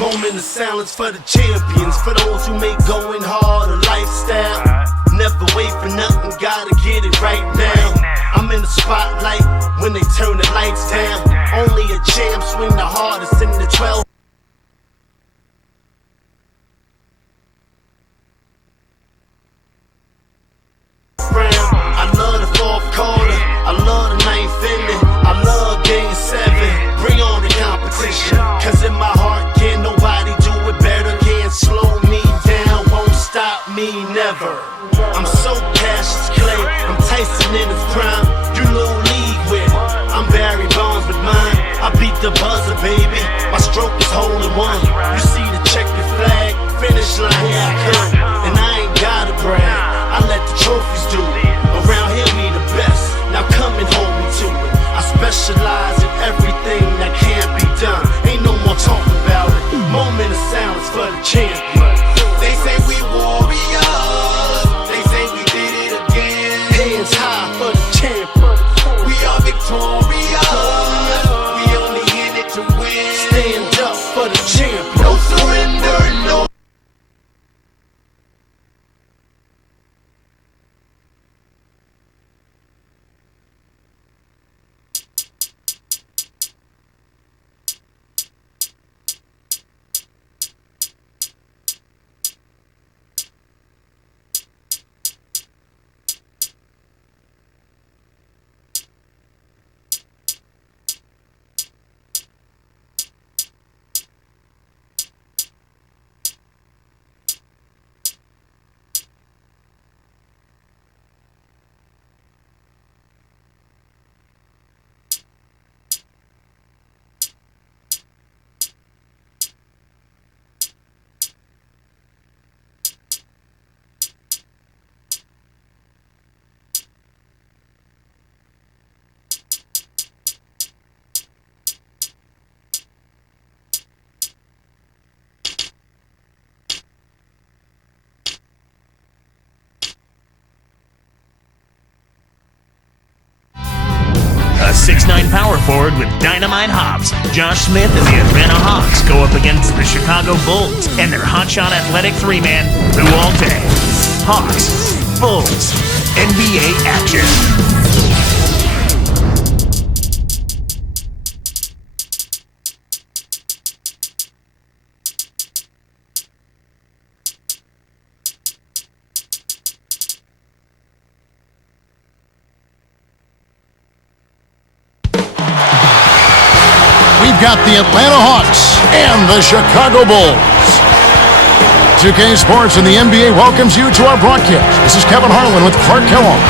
Moment of silence for the champions, for those who make going hard a lifestyle. Never wait for nothing, gotta get it right now. I'm in the spotlight when they turn the lights down. Only a champ swing the hardest in the 12. I love the fourth quarter, I love the ninth inning, I love game 7. Bring on the competition, cause in my heart can't nobody do it better. Can't slow me down, won't stop me never. I'm so Cassius Clay, I'm Tyson in his prime. You little league with, I'm Barry Bonds with mine. I beat the buzzer, baby, my stroke is hole in one. You see the checkered flag, finish line, here I come. And I ain't gotta brag, I let the trophies do it. Around here we the best, now come and hold me to it. I specialize in everything that can't be done. Ain't no more talk about it. Moment of silence for the champion. They say we warriors, they say we did it again. Hands high for the champion. We are victorious, we only in it to win. Stand up for the champion. No surrender, no. A 6'9" power forward with dynamite hops, Josh Smith and the Atlanta Hawks go up against the Chicago Bulls and their hotshot athletic three-man, Who All Day. Hawks, Bulls, NBA action. We've got the Atlanta Hawks and the Chicago Bulls. 2K Sports and the NBA welcomes you to our broadcast. This is Kevin Harlan with Clark Kellogg.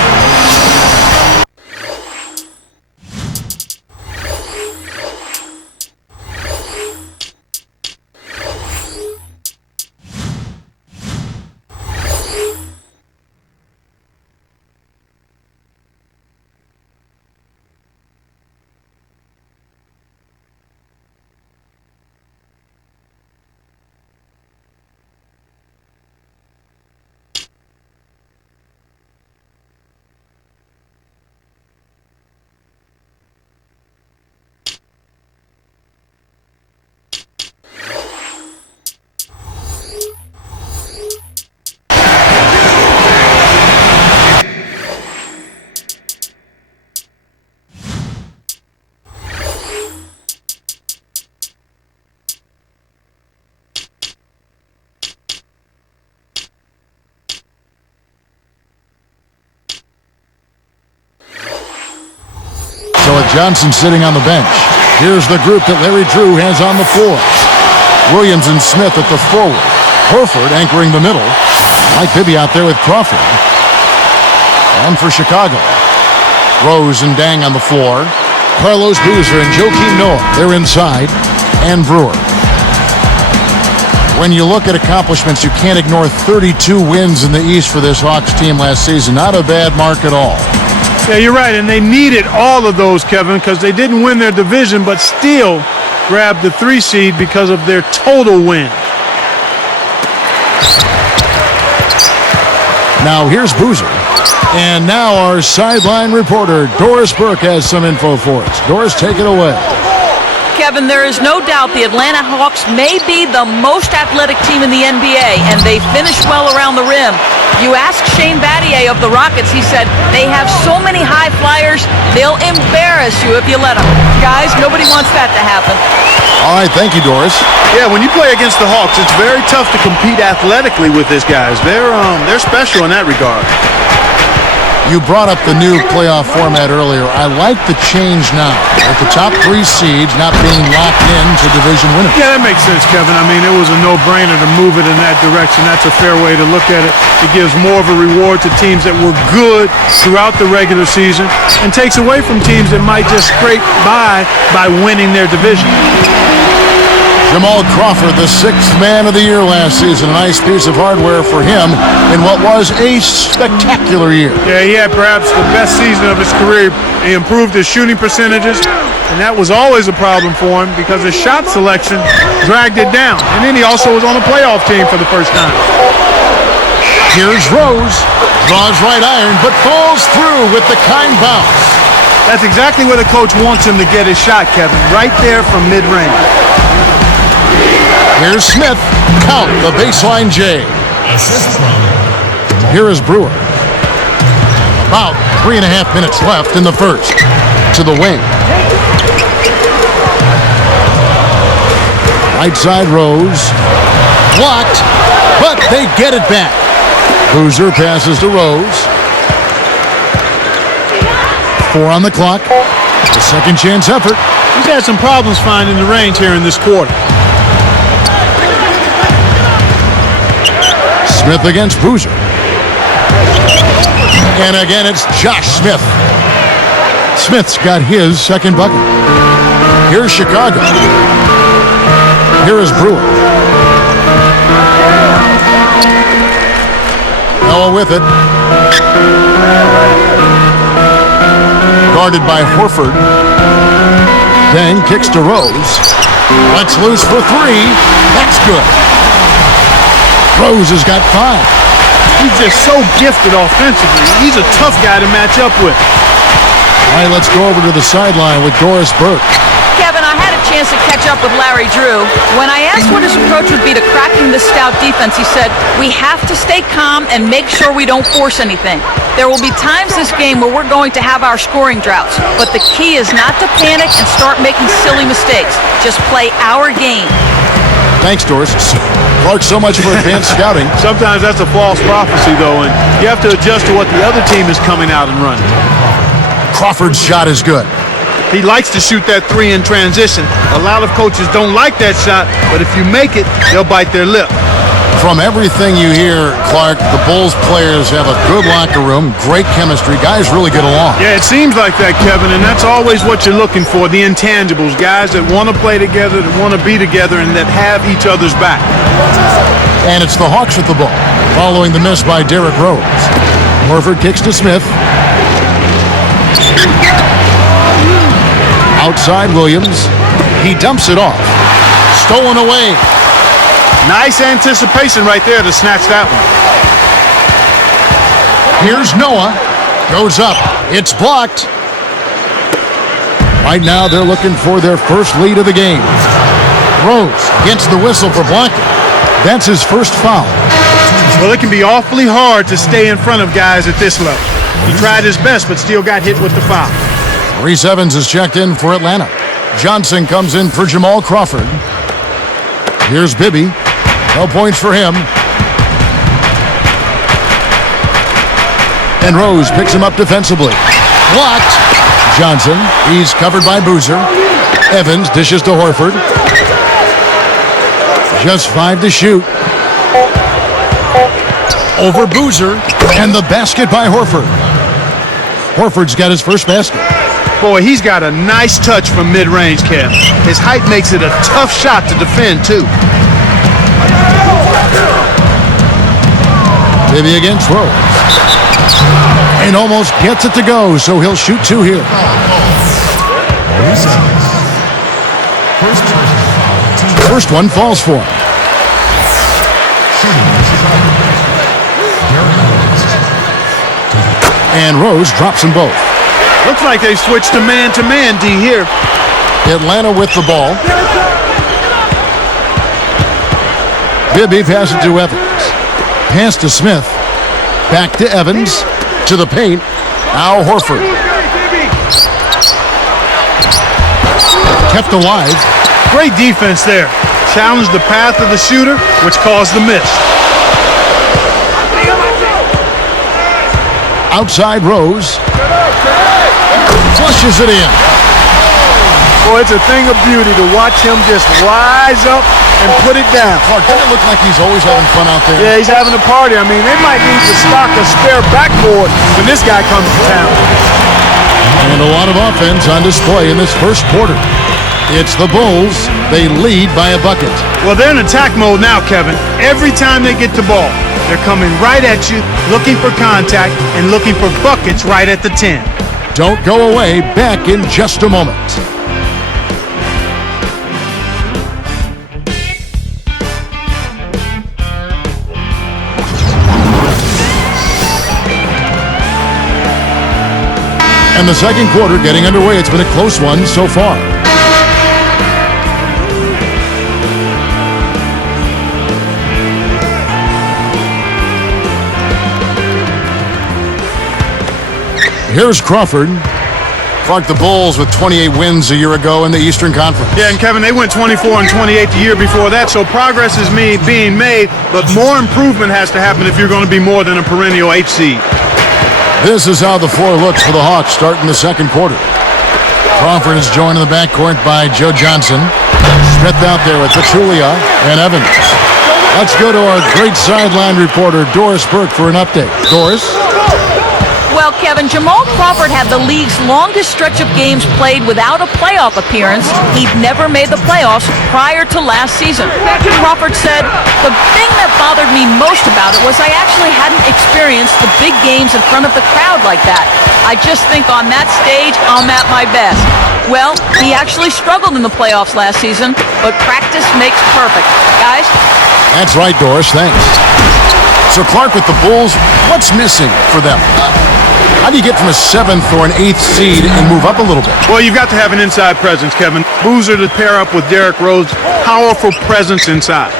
Johnson sitting on the bench. Here's the group that Larry Drew has on the floor. Williams and Smith at the forward. Horford anchoring the middle. Mike Bibby out there with Crawford. And for Chicago, Drose and Dang on the floor. Carlos Boozer and Joakim Noah, they're inside. And Brewer. When you look at accomplishments, you can't ignore 32 wins in the East for this Hawks team last season. Not a bad mark at all. Yeah, you're right, and they needed all of those, Kevin, because they didn't win their division, but still grabbed the 3 seed because of their total win. Now here's Boozer. And now our sideline reporter, Doris Burke, has some info for us. Doris, take it away. Kevin, there is no doubt the Atlanta Hawks may be the most athletic team in the NBA, and they finish well around the rim. You ask Shane Battier of the Rockets, he said, they have so many high flyers, they'll embarrass you if you let them. Guys, nobody wants that to happen. All right, thank you, Doris. Yeah, when you play against the Hawks, it's very tough to compete athletically with these guys. They're special in that regard. You brought up the new playoff format earlier. I like the change now, with the top 3 seeds not being locked into division winners. Yeah, that makes sense, Kevin. I mean, it was a no-brainer to move it in that direction. That's a fair way to look at it. It gives more of a reward to teams that were good throughout the regular season and takes away from teams that might just scrape by winning their division. Jamal Crawford, the 6th man of the year last season. A nice piece of hardware for him in what was a spectacular year. Yeah, he had perhaps the best season of his career. He improved his shooting percentages, and that was always a problem for him because his shot selection dragged it down. And then he also was on a playoff team for the first time. Here's Rose. Draws right iron, but falls through with the kind bounce. That's exactly where the coach wants him to get his shot, Kevin, right there from mid-range. Here's Smith. Count the baseline J. Here is Brewer. About 3.5 minutes left in the first. To the wing. Right side Rose. Blocked, but they get it back. Boozer passes to Rose. 4 on the clock. The second chance effort. He's had some problems finding the range here in this quarter. Smith against Boozer. And again, it's Josh Smith. Smith's got his second bucket. Here's Chicago. Here is Brewer. Noah with it. Guarded by Horford. Then kicks to Rose. Lets loose for 3. That's good. Drose has got 5. He's just so gifted offensively. He's a tough guy to match up with. All right, let's go over to the sideline with Doris Burke. Kevin, I had a chance to catch up with Larry Drew. When I asked what his approach would be to cracking this stout defense, he said, we have to stay calm and make sure we don't force anything. There will be times this game where we're going to have our scoring droughts, but the key is not to panic and start making silly mistakes. Just play our game. Thanks, Doris. Clark, so much for advanced scouting. Sometimes that's a false prophecy, though, and you have to adjust to what the other team is coming out and running. Crawford's shot is good. He likes to shoot that 3 in transition. A lot of coaches don't like that shot, but if you make it, they'll bite their lip. From everything you hear, Clark, the Bulls players have a good locker room, great chemistry. Guys really get along. Yeah, it seems like that, Kevin, and that's always what you're looking for, the intangibles, guys that want to play together, that want to be together, and that have each other's back. And it's the Hawks with the ball, following the miss by Derrick Rose. Horford kicks to Smith. Outside Williams. He dumps it off. Stolen away. Nice anticipation right there to snatch that one. Here's Noah. Goes up. It's blocked. Right now they're looking for their first lead of the game. Rose gets the whistle for blocking. That's his first foul. Well, it can be awfully hard to stay in front of guys at this level. He tried his best, but still got hit with the foul. Reese Evans is checked in for Atlanta. Johnson comes in for Jamal Crawford. Here's Bibby. No points for him. And Rose picks him up defensively. Blocked. Johnson. He's covered by Boozer. Evans dishes to Horford. Just 5 to shoot. Over Boozer. And the basket by Horford. Horford's got his first basket. Boy, he's got a nice touch from mid-range, Kev. His height makes it a tough shot to defend, too. Bibby against Rose. And almost gets it to go, so he'll shoot 2 here. First one falls for him. And Rose drops them both. Looks like they switched to man-D here. Atlanta with the ball. Bibby passes it to Evans. Pass to Smith. Back to Evans. To the paint. Now Horford. Kept alive. Great defense there. Challenged the path of the shooter, which caused the miss. Outside Rose. Flushes it in. Boy, it's a thing of beauty to watch him just rise up and put it down. Clark, doesn't it look like he's always having fun out there? Yeah, he's having a party. I mean, they might need to stock a spare backboard when this guy comes to town. And a lot of offense on display in this first quarter. It's the Bulls. They lead by a bucket. Well, they're in attack mode now, Kevin. Every time they get the ball, they're coming right at you, looking for contact, and looking for buckets right at the 10. Don't go away. Back in just a moment. And the second quarter getting underway. It's been a close one so far. Here's Crawford. Clark, the Bulls with 28 wins a year ago in the Eastern Conference. Yeah, and Kevin, they went 24 and 28 the year before that, so progress is being made, but more improvement has to happen if you're going to be more than a perennial 8 seed. This is how the floor looks for the Hawks starting the second quarter. Crawford is joined in the backcourt by Joe Johnson. Smith out there with Pachulia and Evans. Let's go to our great sideline reporter, Doris Burke, for an update. Doris? Well, Kevin, Jamal Crawford had the league's longest stretch of games played without a playoff appearance. He'd never made the playoffs prior to last season. Crawford said, "The thing that bothered me most about it was I actually hadn't experienced the big games in front of the crowd like that. I just think on that stage, I'm at my best." Well, he actually struggled in the playoffs last season, but practice makes perfect. Guys? That's right, Doris. Thanks. So, Clark, with the Bulls, what's missing for them? How do you get from a 7th or an 8th seed and move up a little bit? Well, you've got to have an inside presence, Kevin. Boozer to pair up with Derrick Rose. Powerful presence inside.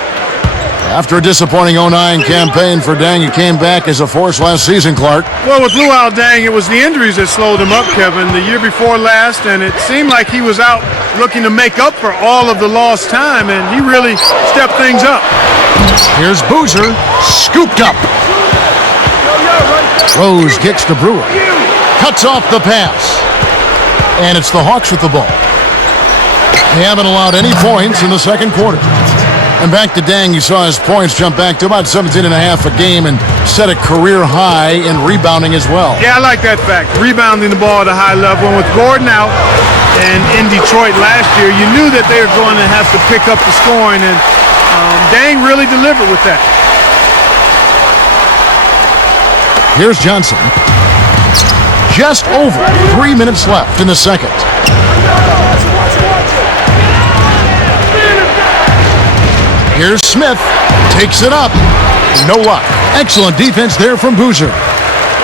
After a disappointing 09 campaign for Dang, he came back as a force last season, Clark. Well, with Luol Deng, it was the injuries that slowed him up, Kevin, the year before last, and it seemed like he was out looking to make up for all of the lost time, and he really stepped things up. Here's Boozer, scooped up. Rose kicks to Brewer. Cuts off the pass. And it's the Hawks with the ball. They haven't allowed any points in the second quarter. And back to Dang, you saw his points jump back to about 17 and a half a game and set a career high in rebounding as well. Yeah, I like that fact. Rebounding the ball at a high level. And with Gordon out and in Detroit last year, you knew that they were going to have to pick up the scoring, and Dang really delivered with that. Here's Johnson. Just over 3 minutes left in the second. Here's Smith. Takes it up. No luck. Excellent defense there from Boozer.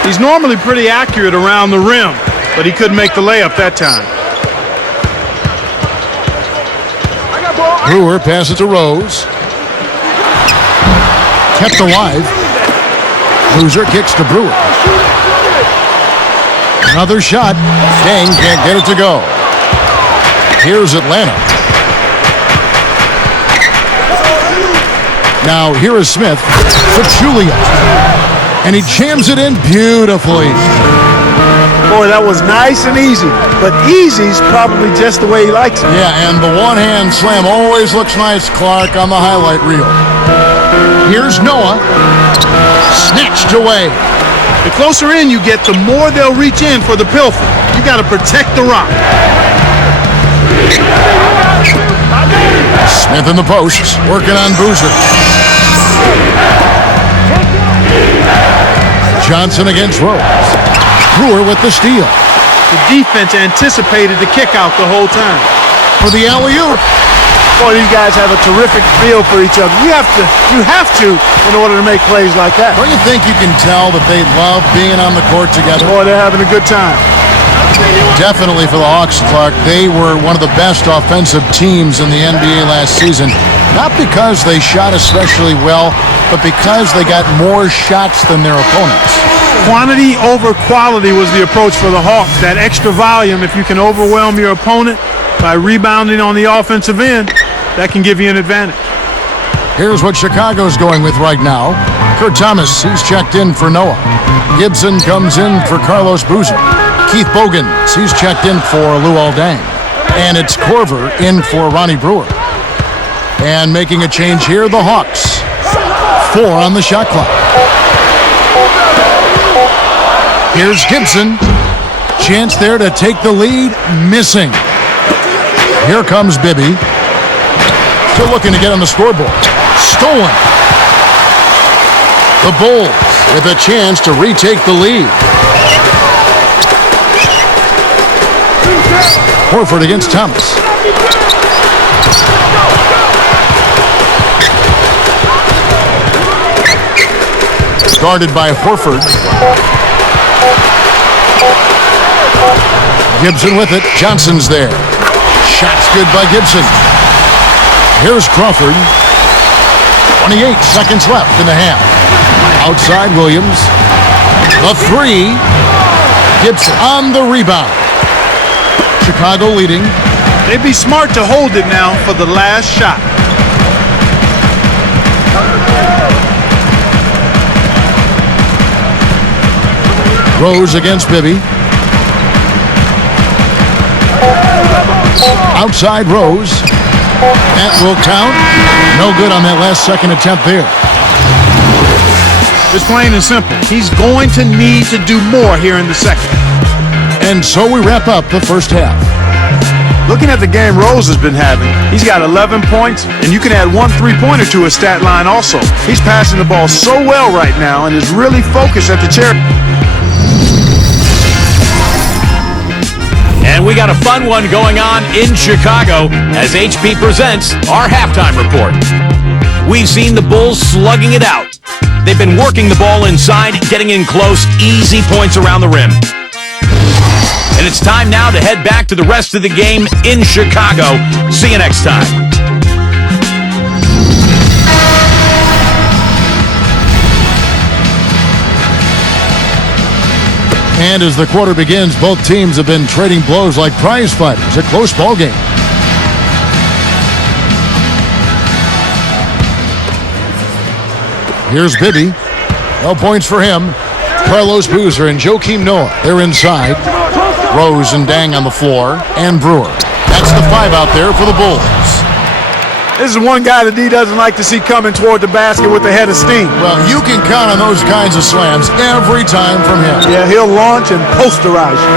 He's normally pretty accurate around the rim, but he couldn't make the layup that time. Brewer passes to Rose. Kept alive. Boozer kicks to Brewer. Another shot. Dang can't get it to go. Here's Atlanta. Now here is Smith for Julia. And he jams it in beautifully. Boy, that was nice and easy. But easy's probably just the way he likes it. Yeah, and the one-hand slam always looks nice, Clark, on the highlight reel. Here's Noah. Snatched away. The closer in you get, the more they'll reach in for the pilfer. You got to protect the rock. Smith in the posts, working on Boozer. Johnson against Rose. Brewer with the steal. The defense anticipated the kick out the whole time. For the alley-oop. Boy, these guys have a terrific feel for each other. You have to in order to make plays like that. Don't you think you can tell that they love being on the court together? Boy, they're having a good time. Definitely for the Hawks, Clark. They were one of the best offensive teams in the NBA last season. Not because they shot especially well, but because they got more shots than their opponents. Quantity over quality was the approach for the Hawks. That extra volume, if you can overwhelm your opponent by rebounding on the offensive end, that can give you an advantage. Here's what Chicago's going with right now. Kurt Thomas, he's checked in for Noah. Gibson comes in for Carlos Boozer. Keith Bogans, he's checked in for Luol Deng. And it's Korver in for Ronnie Brewer. And making a change here, the Hawks. 4 on the shot clock. Here's Gibson. Chance there to take the lead, missing. Here comes Bibby. Still looking to get on the scoreboard. Stolen. The Bulls with a chance to retake the lead. Horford against Thomas. Guarded by Horford. Gibson with it. Johnson's there. Shot's good by Gibson. Here's Crawford. 28 seconds left in the half. Outside Williams. The 3. Gibson on the rebound. Chicago leading. They'd be smart to hold it now for the last shot. Rose against Bibby. Outside Rose. That will count. No good on that last second attempt there. Just plain and simple. He's going to need to do more here in the second. And so we wrap up the first half. Looking at the game Rose has been having, he's got 11 points, and you can add 1 3-pointer to his stat line also. He's passing the ball so well right now and is really focused at the charity. And we got a fun one going on in Chicago as HP presents our halftime report. We've seen the Bulls slugging it out. They've been working the ball inside, getting in close, easy points around the rim. And it's time now to head back to the rest of the game in Chicago. See you next time. And as the quarter begins, both teams have been trading blows like prize fighters. A close ball game. Here's Bibby. No points for him. Carlos Boozer and Joakim Noah. They're inside. Rose and Deng on the floor. And Brewer. That's the 5 out there for the Bulls. This is one guy that D doesn't like to see coming toward the basket with a head of steam. Well, you can count on those kinds of slams every time from him. Yeah, he'll launch and posterize you.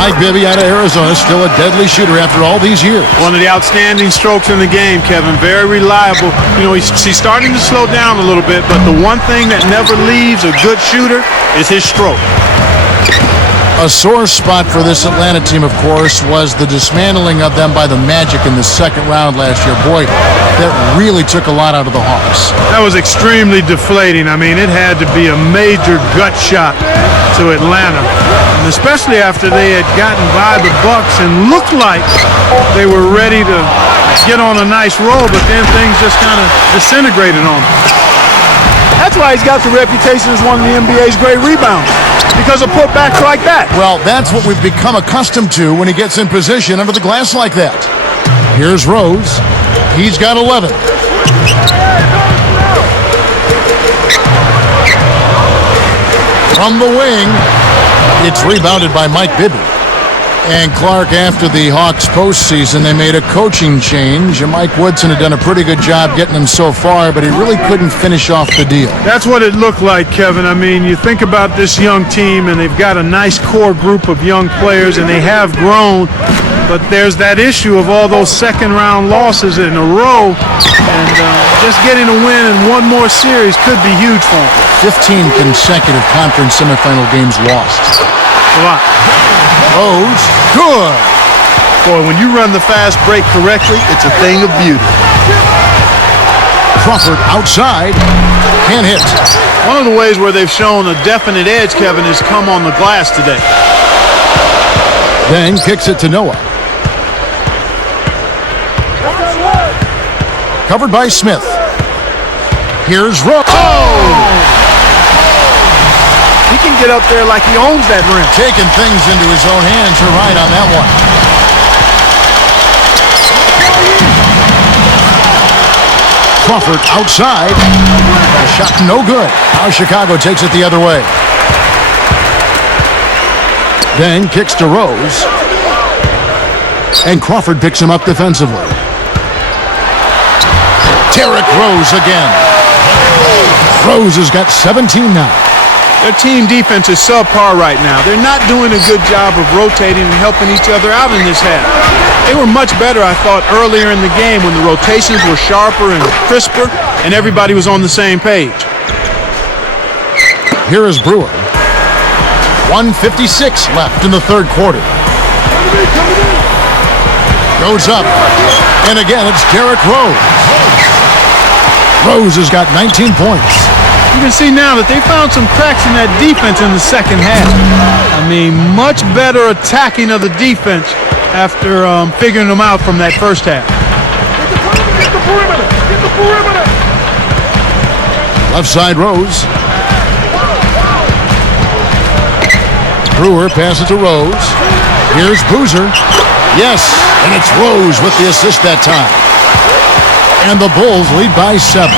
Mike Bibby out of Arizona, still a deadly shooter after all these years. One of the outstanding strokes in the game, Kevin. Very reliable. You know, he's starting to slow down a little bit, but the one thing that never leaves a good shooter is his stroke. A sore spot for this Atlanta team, of course, was the dismantling of them by the Magic in the second round last year. Boy, that really took a lot out of the Hawks. That was extremely deflating. I mean, it had to be a major gut shot to Atlanta, and especially after they had gotten by the Bucks and looked like they were ready to get on a nice roll, but then things just kind of disintegrated on them. That's why he's got the reputation as one of the NBA's great rebounders, because of putbacks like that. Well, that's what we've become accustomed to when he gets in position under the glass like that. Here's Rose. He's got 11. From the wing, it's rebounded by Mike Bibby. And Clark, after the Hawks postseason, they made a coaching change. And Mike Woodson had done a pretty good job getting them so far, but he really couldn't finish off the deal. That's what it looked like, Kevin. I mean, you think about this young team, and they've got a nice core group of young players, and they have grown. But there's that issue of all those second-round losses in a row, and just getting a win in one more series could be huge for them. 15 consecutive conference semifinal games lost. A lot. Rose, good. Boy, when you run the fast break correctly, it's a thing of beauty. Crawford outside, can't hit. One of the ways where they've shown a definite edge, Kevin, has come on the glass today. Then kicks it to Noah. Covered by Smith. Here's Rose. Oh! He can get up there like he owns that rim. Taking things into his own hands. You're right on that one. Crawford outside. A shot no good. Now Chicago takes it the other way. Then kicks to Rose. And Crawford picks him up defensively. Derrick Rose again. Rose has got 17 now. Their team defense is subpar right now. They're not doing a good job of rotating and helping each other out in this half. They were much better, I thought, earlier in the game when the rotations were sharper and crisper and everybody was on the same page. Here is Brewer. 1:56 left in the third quarter. Goes up. And again, it's Derrick Rose. Rose has got 19 points. You can see now that they found some cracks in that defense in the second half. I mean, much better attacking of the defense after figuring them out from that first half. Get the perimeter! Get the perimeter! Left side Rose. Brewer passes to Rose. Here's Boozer. Yes, and it's Rose with the assist that time. And the Bulls lead by 7.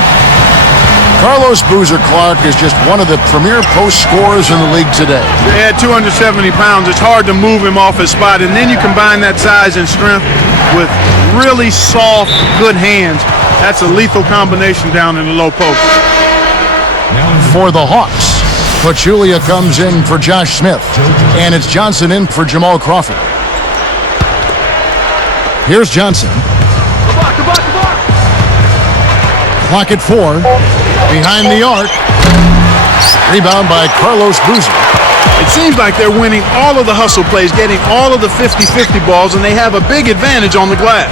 Carlos Boozer-Clark is just one of the premier post scorers in the league today. At 270 pounds, it's hard to move him off his spot, and then you combine that size and strength with really soft, good hands. That's a lethal combination down in the low post. For the Hawks, Pachulia comes in for Josh Smith, and it's Johnson in for Jamal Crawford. Here's Johnson. Clock at 4. Behind the arc. Rebound by Carlos Boozer. It seems like they're winning all of the hustle plays, getting all of the 50-50 balls, and they have a big advantage on the glass.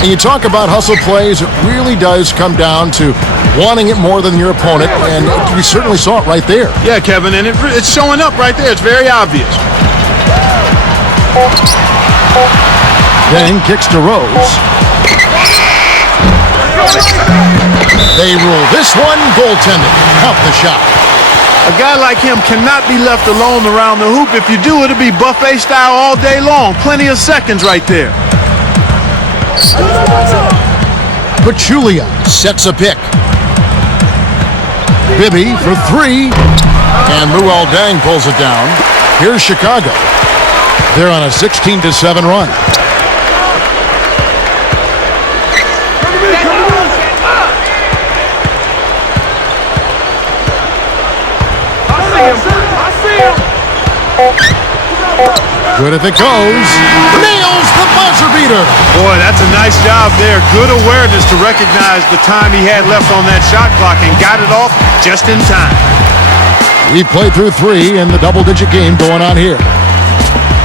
And you talk about hustle plays, it really does come down to wanting it more than your opponent, and we certainly saw it right there. Yeah, Kevin, and it's showing up right there. It's very obvious. Then kicks to Rose. They rule this one goaltending. Off the shot. A guy like him cannot be left alone around the hoop. If you do, it'll be buffet style all day long. Plenty of seconds right there. Pachulia sets a pick. Bibby for 3. And Luol Deng pulls it down. Here's Chicago. They're on a 16-7 run. Good if it goes. Nails the buzzer beater. Boy, that's a nice job there. Good awareness to recognize the time he had left on that shot clock and got it off just in time. We played through 3 in the double-digit game going on here.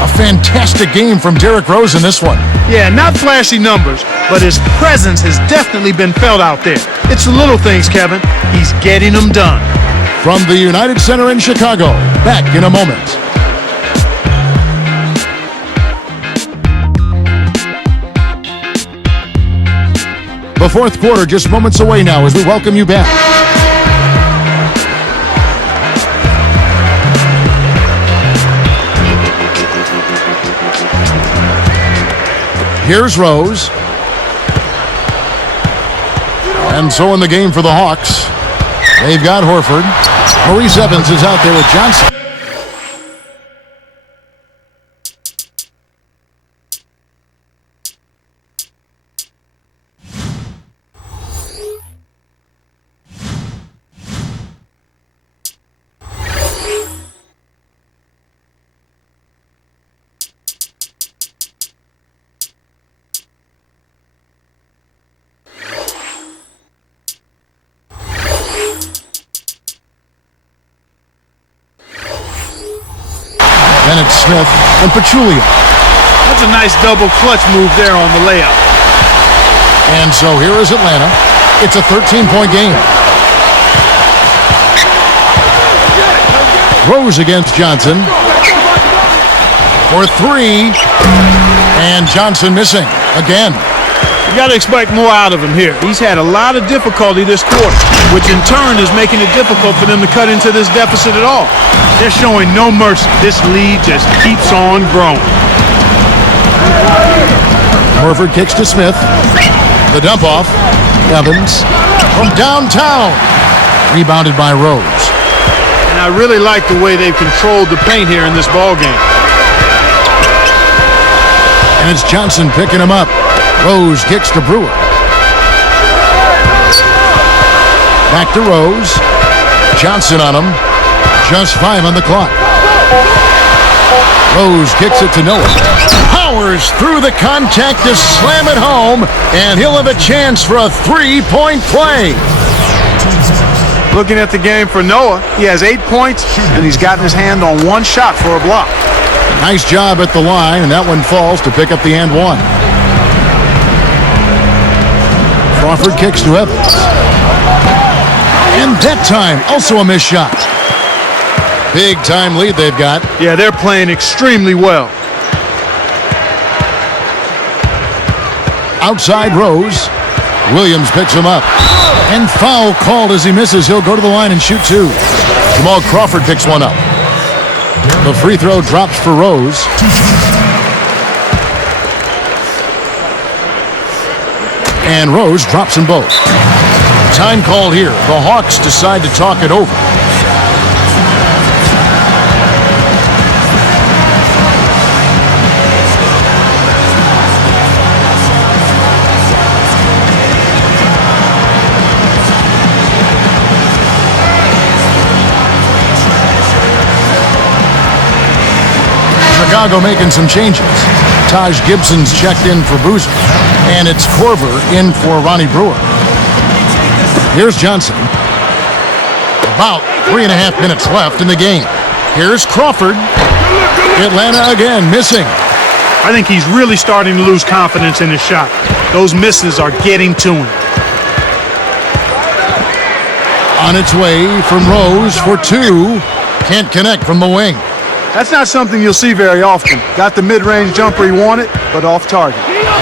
A fantastic game from Derrick Rose in this one. Yeah, not flashy numbers, but his presence has definitely been felt out there. It's the little things, Kevin. He's getting them done. From the United Center in Chicago, back in a moment. The fourth quarter just moments away now as we welcome you back. Here's Rose. And so in the game for the Hawks, they've got Horford. Maurice Evans is out there with Johnson. Then it's Smith and Pachulia. That's a nice double clutch move there on the layup. And so here is Atlanta. It's a 13-point game. Rose against Johnson. for three. And Johnson missing again. You got to expect more out of him here. He's had a lot of difficulty this quarter, which in turn is making it difficult for them to cut into this deficit at all. They're showing no mercy. This lead just keeps on growing. Horford kicks to Smith. The dump off. Evans from downtown. Rebounded by Rose. And I really like the way they've controlled the paint here in this ball game. And it's Johnson picking him up. Rose kicks to Brewer. Back to Rose. Johnson on him. Just 5 on the clock. Rose kicks it to Noah. Powers through the contact to slam it home, and he'll have a chance for a three-point play. Looking at the game for Noah, he has 8 points, and he's gotten his hand on one shot for a block. Nice job at the line, and that one falls to pick up the and one. Crawford kicks to Evans. And that time, also a missed shot. Big time lead they've got. Yeah, they're playing extremely well. Outside Rose. Williams picks him up. And foul called as he misses. He'll go to the line and shoot two. Jamal Crawford picks one up. The free throw drops for Rose. And Rose drops them both. Time called here. The Hawks decide to talk it over. Chicago making some changes. Taj Gibson's checked in for Boozer. And it's Korver in for Ronnie Brewer. Here's Johnson. About 3.5 minutes left in the game. Here's Crawford. Atlanta again missing. I think he's really starting to lose confidence in his shot. Those misses are getting to him. On its way from Rose for two. Can't connect from the wing. That's not something you'll see very often. Got the mid-range jumper he wanted, but off target.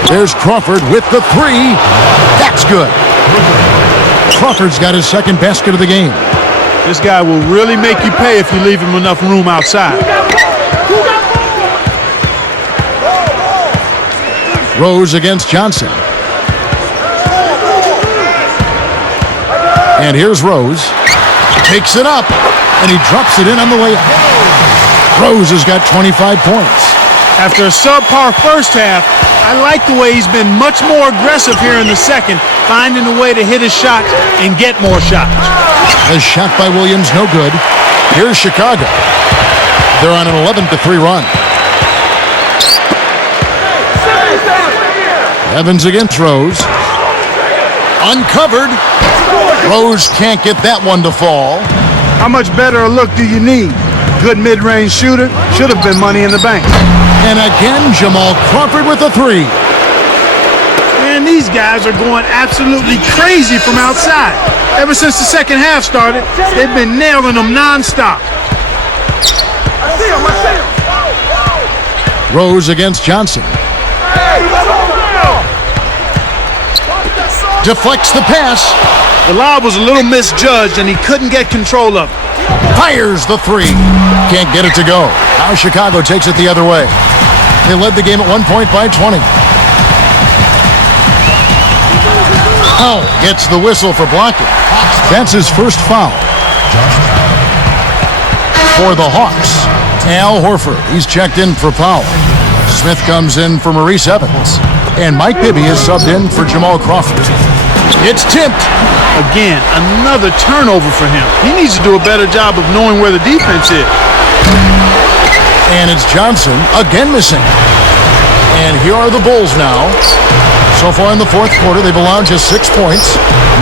There's Crawford with the three. That's good. Crawford's got his second basket of the game. This guy will really make you pay if you leave him enough room outside. Rose against Johnson. And here's Rose. Takes it up, and he drops it in on the layup. Rose has got 25 points. After a subpar first half, I like the way he's been much more aggressive here in the second, finding a way to hit his shots and get more shots. A shot by Williams, no good. Here's Chicago. They're on an 11-3 run. Evans against Rose. Uncovered. Rose can't get that one to fall. How much better a look do you need? Good mid-range shooter. Should have been money in the bank. And again, Jamal Crawford with a three. Man, these guys are going absolutely crazy from outside. Ever since the second half started, they've been nailing them nonstop. Rose against Johnson. Deflects the pass. The lob was a little misjudged, and he couldn't get control of it. Fires the three. Can't get it to go. Now Chicago takes it the other way. They led the game at 1 point by 20. Oh, gets the whistle for blocking. That's his first foul. For the Hawks, Al Horford. He's checked in for foul. Smith comes in for Maurice Evans. And Mike Bibby is subbed in for Jamal Crawford. It's tipped. Again, another turnover for him. He needs to do a better job of knowing where the defense is. And it's Johnson again missing. And here are the Bulls now. So far in the fourth quarter, they've allowed just 6 points.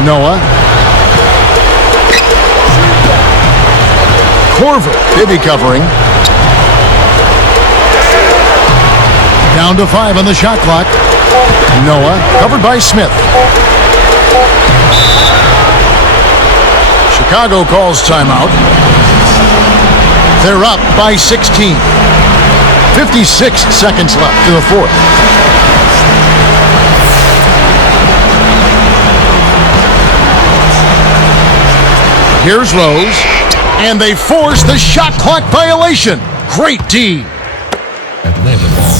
Noah. Korver, Bibby covering. Down to 5 on the shot clock. Noah, covered by Smith. Chicago calls timeout. They're up by 16. 56 seconds left in the fourth. Here's Rose, and they force the shot clock violation. Great D. Atlanta ball.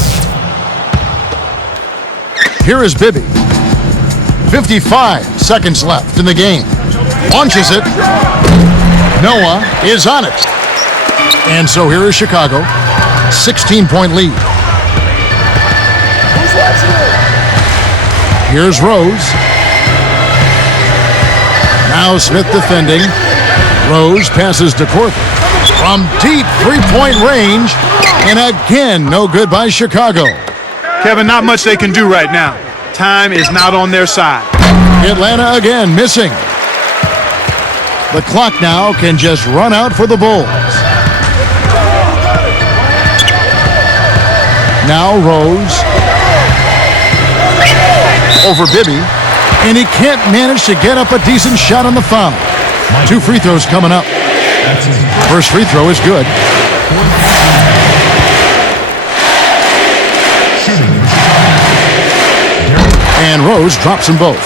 Here is Bibby. 55 seconds left in the game. Launches it. Noah is on it. And so here is Chicago. 16-point lead. Here's Rose. Now Smith defending. Rose passes to Cortland. From deep three-point range. And again, no good by Chicago. Kevin, not much they can do right now. Time is not on their side. Atlanta again missing. The clock now can just run out for the Bulls. Now Rose. Over Bibby. And he can't manage to get up a decent shot on the foul. 2 free throws coming up. First free throw is good. And Rose drops them both.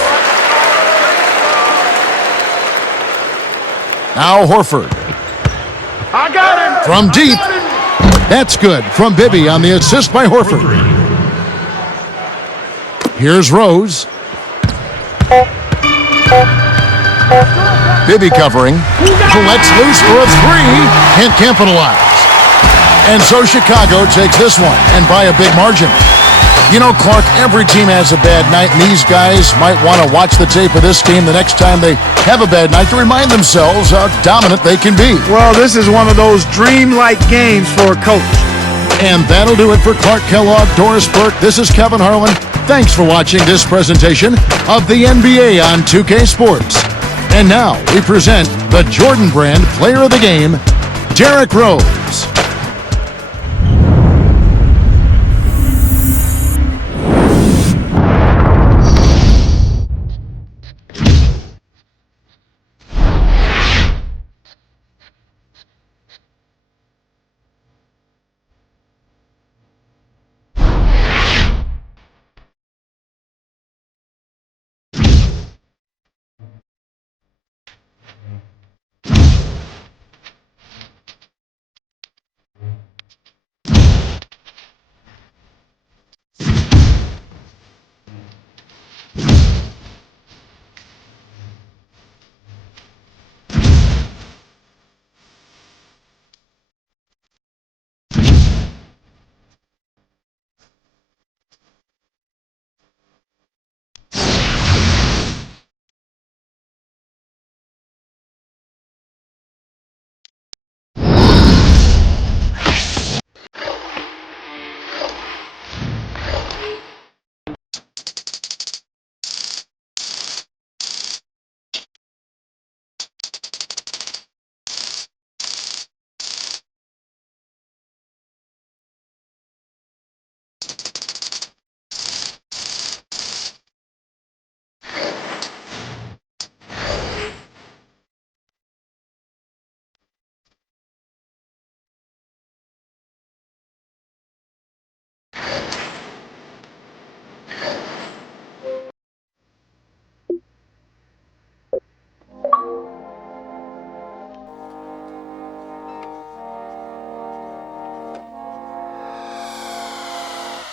Now Horford. I got him. From deep. That's good from Bibby on the assist by Horford. Here's Rose. Bibby covering. Lets loose for a three. Can't capitalize. And so Chicago takes this one, and by a big margin. You know, Clark, every team has a bad night, and these guys might want to watch the tape of this team the next time they have a bad night to remind themselves how dominant they can be. Well, this is one of those dreamlike games for a coach. And that'll do it for Clark Kellogg, Doris Burke. This is Kevin Harlan. Thanks for watching this presentation of the NBA on 2K Sports. And now we present the Jordan Brand Player of the Game, Derrick Rose.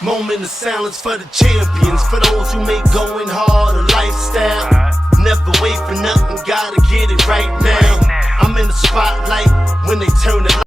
Moment of silence for the champions, for those who make going hard a lifestyle. Never wait for nothing, gotta get it right now. I'm in the spotlight when they turn the